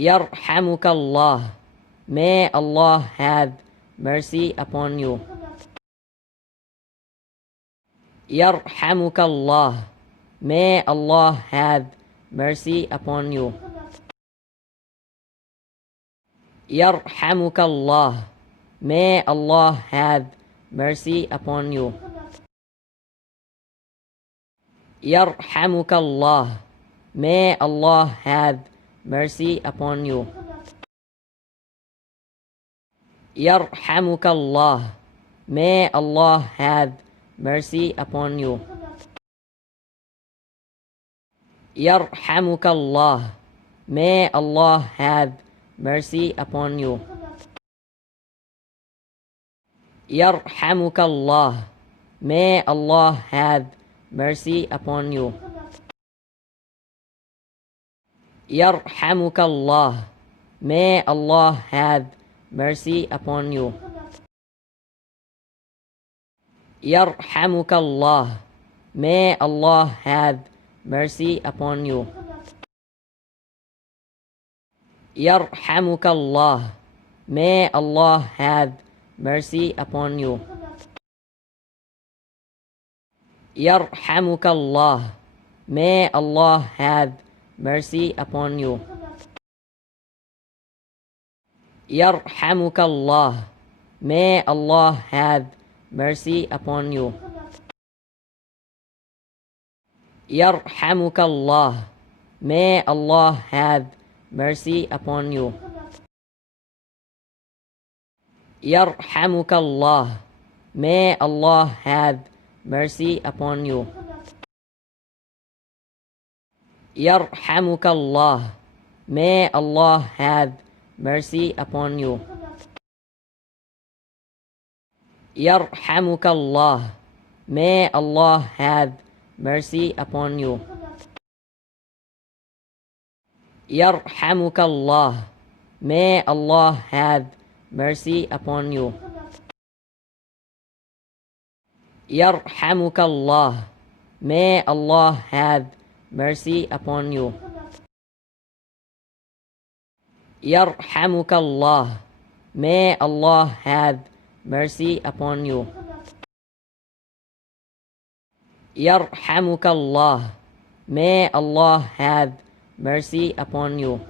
Yarhamukallah. May Allah have mercy upon you. Yarhamukallah. May Allah have mercy upon you. Yarhamukallah. May Allah have mercy upon you. Yarhamukallah. May Allah have mercy upon you. Yarhamukallah. May Allah have mercy upon you. Yarhamukallah. May Allah have mercy upon you. Yarhamukallah. May Allah have mercy upon you. Yarhamukallah. May Allah have mercy upon you. Yarhamukallah. May Allah have mercy upon you. Yarhamukallah. May Allah have mercy upon you. Yarhamukallah. May Allah have mercy upon you. Yarhamukallah. May Allah have mercy upon you. Yarhamukallah. May Allah have mercy upon you. Yarhamukallah. May Allah have mercy upon you. Yarhamukallah. May Allah have mercy upon you. Yarhamukallah. May Allah have mercy upon you. Yarhamukallah. May Allah have mercy upon you. Yarhamukallah. May Allah have mercy upon you. Yarhamukallah. May Allah have mercy upon you. Yarhamukallah. May Allah have mercy upon you.